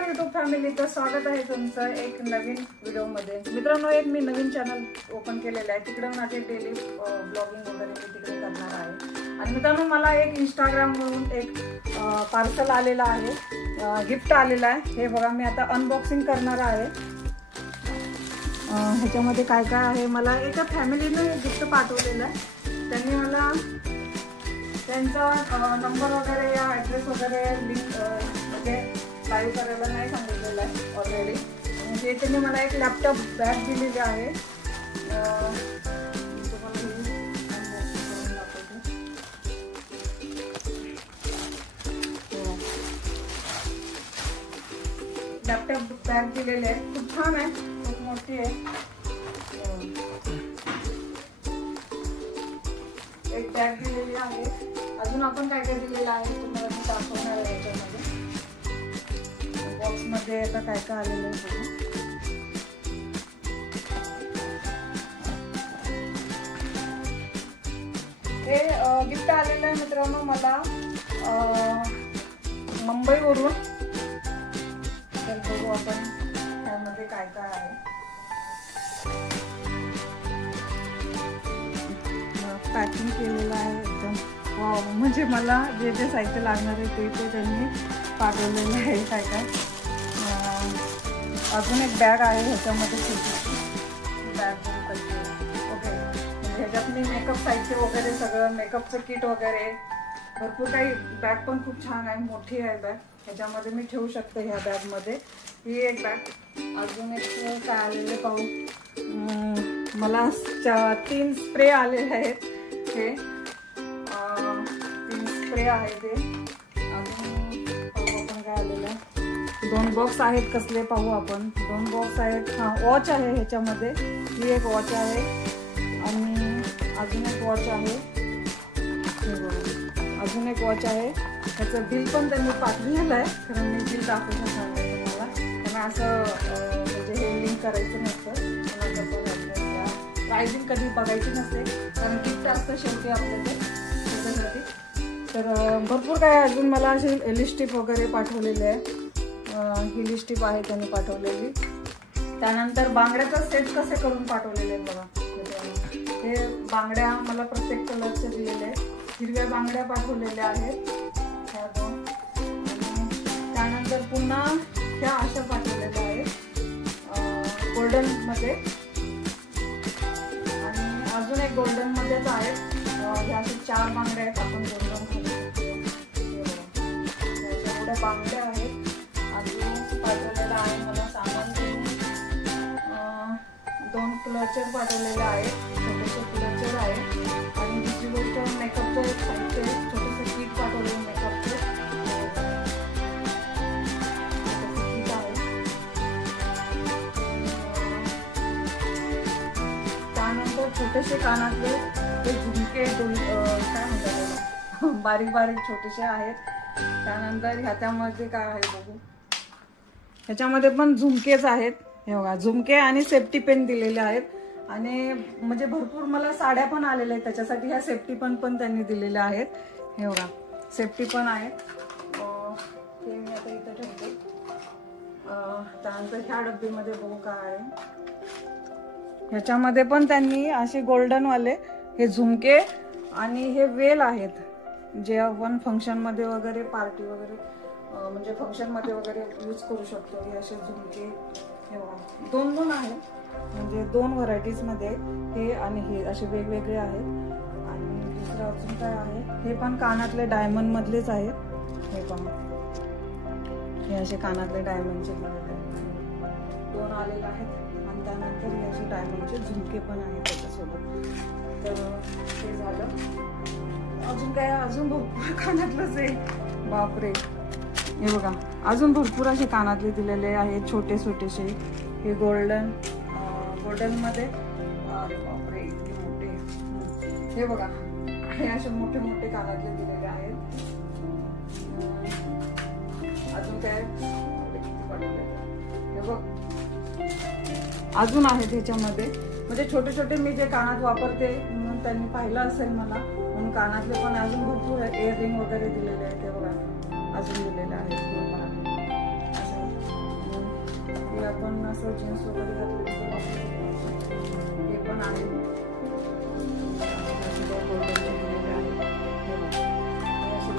नमस्कार YouTube फॅमिलीचं स्वागत आहे तुमचं एक नवीन व्हिडिओमध्ये। मित्रांनो, एक मी नवीन चॅनल ओपन केलेलं आहे, तिकडे माझे डेली ब्लॉगिंग वगैरे मी तिकडे करणार आहे। आणि मित्रांनो, मला एक Instagram वरून एक पार्सल आलेला आहे, गिफ्ट आलेला आहे। हे बघा, मी आता अनबॉक्सिंग करणार आहे। ह्याच्यामध्ये काय काय आहे, मला एका फॅमिलीने गिफ्ट पाठवलेलं आहे। त्यांनी मला त्यांचा नंबर वगैरे या ॲड्रेस वगैरे लिंक म्हणजे लाईव्ह करायला नाही सांगितलेलं आहे ऑलरेडी। म्हणजे त्यांनी मला एक लॅपटॉप बॅग दिलेली आहे। लॅपटॉप बॅग दिलेली आहे, खूप छान आहे, खूप मोठी आहे। एक बॅग दिलेली आहे। अजून आपण काय काय दिलेलं आहे तुम्हाला मी दाखवणार आहे। याच्यामध्ये बॉक्स मध्ये आता काय काय आलेलं आहे हे गिफ्ट आलेलं आहे मित्रांनो मला मुंबईवरून। तर बघू आपण त्यामध्ये काय काय आहे। पॅकिंग केलेलं आहे एकदम वाव, म्हणजे मला जे जे साहित्य लागणार आहे ते त्यांनी पाठवलेलं आहे। काय काय अजून एक बॅग आहे ह्याच्यामध्ये, छोटी बॅग ओके। म्हणजे ह्याच्यात मी मेकअप साहित्य वगैरे सगळं, मेकअपचं किट वगैरे भरपूर काही। बॅग पण खूप छान आहे, मोठी आहे बॅग, ह्याच्यामध्ये मी ठेवू शकते ह्या बॅगमध्ये। ही एक बॅग। अजून एक काय आलेले पाहू, मला 3 स्प्रे आलेले आहेत। हे 3 स्प्रे आहे ते। अजून पाहू आपण काय आलेलं आहे। 2 बॉक्स आहेत, कसले पाहू आपण। 2 बॉक्स आहेत। हा, वॉच आहे ह्याच्यामध्ये, ही एक वॉच आहे आणि अजून एक वॉच आहे। अजून एक वॉच आहे, त्याचं बिल पण त्यांनी पाठवलेलं आहे। कारण मी बिल दाखवू शकणार नाही तुम्हाला, त्यांना असं म्हणजे हे लिंक करायचं नसतं, प्राइसिंग कधी बघायची नसते, कारण गिफ्ट असतं शेवटी आपलं ते त्याच्यासाठी। तर भरपूर काय अजून मला असे लिपस्टिक वगैरे पाठवलेले आहे। ही लिपस्टिक आहे त्यांनी पाठवलेली। त्यानंतर बांगड्याचा सेट कसे करून पाठवलेले आहेत बघा। हे बांगड्या मला प्रत्येक कलरचे दिलेले आहेत। हिरव्या बांगड्या पाठवलेल्या आहेत ह्या 2। त्यानंतर पुन्हा ह्या अशा पाठवलेल्या आहेत गोल्डन मध्ये, आणि अजून एक गोल्डन मध्येच आहेत। ह्या अशा 4 बांगड्या आहेत, आपण गोल्डन एवढ्या बांगड्या आहेत। अजून पाठवलेलं आहे मला सामान 2 क्लचर पाठवलेले आहेत, छोटेसे क्लचर आहे। आणि दुसरी गोष्ट मेकअपचं एक साहित्य, छोटंसं किट पाठवलेलं मेकअपचं किट आहे। त्यानंतर छोटेसे कानातले ते झुमके, काय म्हणतात, बारीक बारीक छोटेसे आहेत। त्यानंतर ह्याच्यामध्ये काय आहे बघू, ह्याच्यामध्ये पण झुमकेच आहेत। हे बघा, झुमके आणि सेफ्टी पेन दिलेले आहेत। आणि म्हणजे भरपूर मला साड्या पण आलेल्या आहेत, त्याच्यासाठी ह्या सेफ्टी पण त्यांनी दिलेल्या आहेत। हे बघा, सेफ्टी पण आहेत, ते मी आता इथं ठेवते। त्यानंतर ह्या डब्बीमध्ये बघू काय आहे, ह्याच्यामध्ये पण त्यांनी असे गोल्डन वाले हे झुमके आणि हे वेल आहेत, जे आपण फंक्शन मध्ये वगैरे, पार्टी वगैरे म्हणजे फंक्शन मध्ये वगैरे यूज करू शकतो। हे असे झुमके हे बघा, 2 आहेत, म्हणजे 2 व्हरायटीज मध्ये हे आणि हे असे वेगवेगळे आहेत। आणि दुसरं अजून काय आहे, हे पण कानातले डायमंड मधलेच आहेत। हे पहा, हे असे कानातले डायमंडचे 2 आलेले आहेत। आणि त्यानंतर हे असे डायमंडचे झुमके पण आहेत त्याच्यासोबत। तर हे झालं। अजून काय, अजून भरपूर कानातलंच आहे, बापरे। हे बघा, अजून भरपूर असे कानातले दिलेले आहेत, छोटे छोटेसे। हे गोल्डन मध्ये, अरे बापरे इतके मोठे। हे बघा, हे असे मोठे मोठे कानातले दिलेले आहेत। अजून काय, हे बघ अजून आहेत ह्याच्यामध्ये, म्हणजे छोटे छोटे मी जे कानात वापरते म्हणून त्यांनी पाहिलं असेल मला, म्हणून कानातले पण अजून भरपूर इयरिंग वगैरे दिलेले आहेत। ते बघा, अजून दिलेले आहेत। आपण असं जीन्स वगैरे घातलं तर वापरू शकतो. हे पण आहे गोल्डनचे दिलेले आहे. हे बघा, हे असे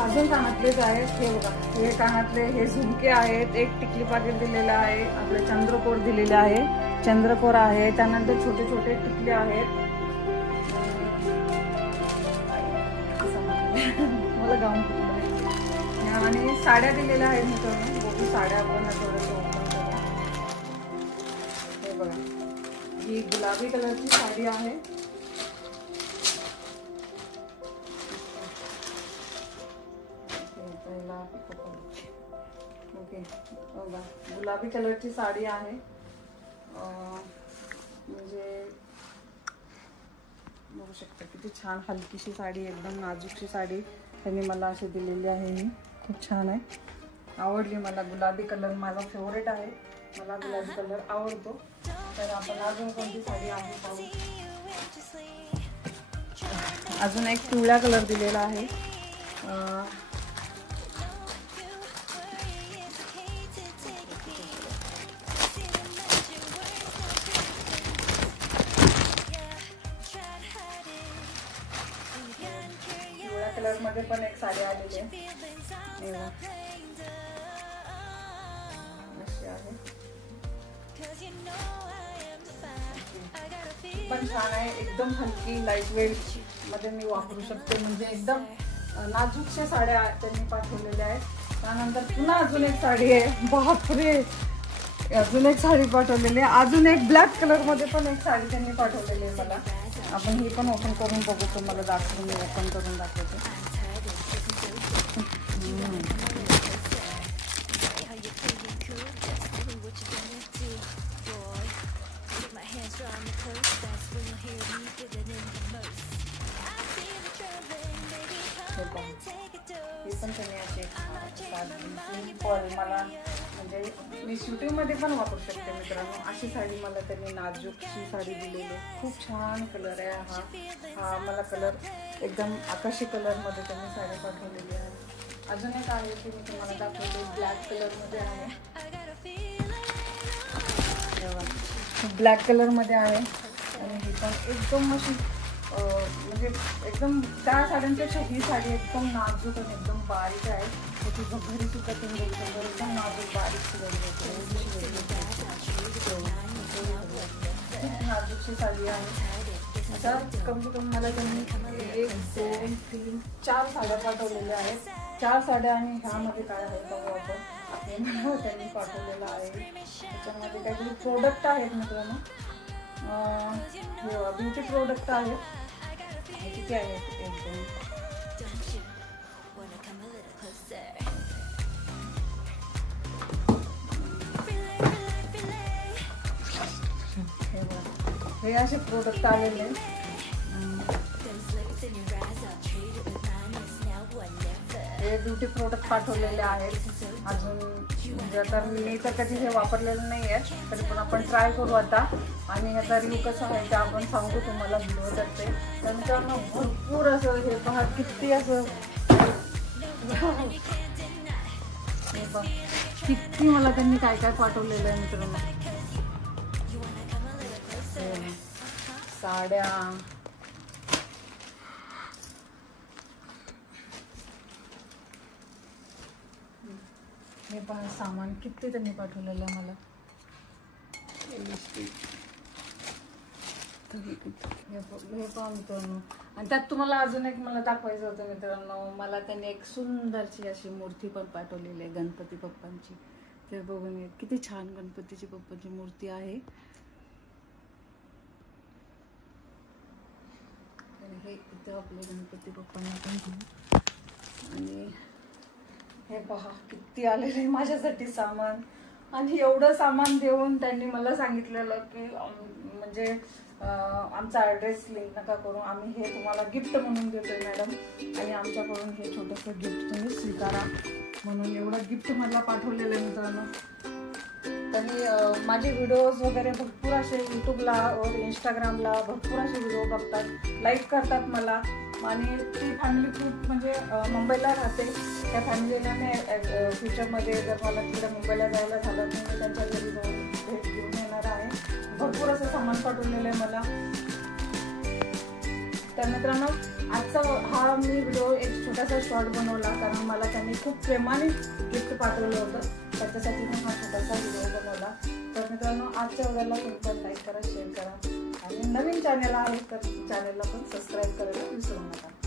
अजून कानातलेच आहेत. हे बघा, हे कानातले, हे झुमके आहेत. एक टिकली पाकिट दिलेलं आहे. आपले चंद्रकोर दिलेले आहे. चंद्रकोर आहे. त्यानंतर छोटे छोटे टिकले आहेत. मला गाऊन आणि साड्या दिलेल्या आहेत मित्रांनो. बघू साड्या आपण थोडंसं ओपन करू. हे बघा, ही गुलाबी कलरची साडी आहे. ओके, बघा गुलाबी कलरची साडी आहे. म्हणजे बघू शकता किती छान हलकीशी साडी, एकदम नाजूकशी साडी त्यांनी मला अशी दिलेली आहे. ही खूप छान आहे, आवडली मला. गुलाबी कलर माझा फेवरेट आहे. मला गुलाबी कलर आवडतो. तर आपण अजून कोणती साडी आहे पाहू. अजून एक पिवळ्या कलर दिलेला आहे. कलर मध्ये पण एक साडी आलेली आहे. पण छान आहे, एकदम हलकी लाईट वेट मध्ये मी वापरू शकते. म्हणजे एकदम नाजूकशा साड्या त्यांनी पाठवलेल्या आहेत. त्यानंतर पुन्हा अजून एक साडी आहे. बापरे, अजून एक साडी पाठवलेली आहे. अजून एक ब्लॅक कलर मध्ये पण एक साडी त्यांनी पाठवलेली आहे मला. आपण ही पण ओपन करून बघू. तुम्हाला दाखवून मी ओपन करून दाखवते. मला म्हणजे मी शूटिंग मध्ये पण वापरू शकते मित्रांनो. अशी साडी मला त्यांनी नाजूकशी साडी दिलेली आहे. खूप छान कलर आहे हा मला कलर एकदम आकाशी कलर मध्ये त्यांनी साडी पाठवलेली आहे. अजून एक आहे की मी तुम्हाला दाखवते, ब्लॅक कलर मध्ये आहे. ब्लॅक कलर मध्ये आहे आणि ही पण एकदम अशी म्हणजे एकदम त्या साड्यांपेक्षा ही साडी एकदम नाजूक आणि एकदम बारीक आहे. त्याची घरी सुद्धा तुम्ही एकदम नाजूक बारीक खूप नाजूकशी साडी आहे. आता कमी कमी मला त्यांनी 1 2 3 4 साड्या पाठवलेल्या आहेत. 4 साड्या आणि ह्यामध्ये काय आहे बघू आपण. त्यांनी पाठवलेलं आहे. त्याच्यामध्ये काहीतरी प्रोडक्ट आहेत मित्रांनो. ब्युटी प्रोडक्ट आहेत. किती आहेत? 1 2 हे असे प्रोडक्ट आलेले. हे ब्युटी प्रोडक्ट पाठवलेले आहेत. अजून म्हणजे आता मी तर कधी हे वापरलेलं नाही आहे, तरी पण आपण ट्राय करू आता. आणि ह्याचा रिव्ह्यू कसा आहे ते आपण सांगू तुम्हाला व्हिडिओ करते. त्यांच्यानं भरपूर असं हे पहा किती असं किती मला त्यांनी काय काय पाठवलेलं आहे मित्रांनो. साड्या, हे पण सामान किती त्यांनी पाठवलेलं आहे मला. हे पण मित्रांनो. आणि त्यात तुम्हाला अजून एक मला दाखवायचं होतं मित्रांनो. मला त्यांनी एक सुंदरची अशी मूर्ती पण पाठवलेली आहे गणपती बाप्पांची. ते बघून किती छान गणपतीची बाप्पाची मूर्ती आहे. हे इथे आपले गणपती बाप्पांना पण घेऊ. आणि हे पहा किती आलेले माझ्यासाठी सामान. आणि एवढं सामान देऊन त्यांनी मला सांगितलेलं की म्हणजे आमचा ॲड्रेस लिंक नका करू, आम्ही हे तुम्हाला गिफ्ट म्हणून देतोय मॅडम. आणि आमच्याकडून हे छोटंसं गिफ्ट तुम्ही स्वीकारा म्हणून एवढं गिफ्ट मला पाठवलेलं आहे मित्रांनो. त्यांनी माझे व्हिडिओज वगैरे भरपूर असे यूट्यूबला और इंस्टाग्रामला भरपूर असे व्हिडिओ बघतात, लाईक करतात मला. आणि ती फॅमिली खूप म्हणजे मुंबईला राहते. त्या फॅमिलीला मी फ्युचरमध्ये जर मला तिकडे मुंबईला जायला झालं तर मी त्यांच्या घरी जाऊन भेट घेऊन येणार आहे. भरपूर असं सामान पाठवलेलं आहे मला. तर मित्रांनो, आजचा हा मी व्हिडिओ एक छोटासा शॉर्ट बनवला, कारण मला त्यांनी खूप प्रेमाने गिफ्ट पाठवलं होतं, त्याच्यासाठी मी हा छोटासा व्हिडिओ बनवला. तर मित्रांनो, आजच्या व्हिडिओला तुम्ही पण लाईक करा, शेअर करा आणि नवीन चॅनल आहे तर चॅनलला पण सबस्क्राईब करायला विसरू नका.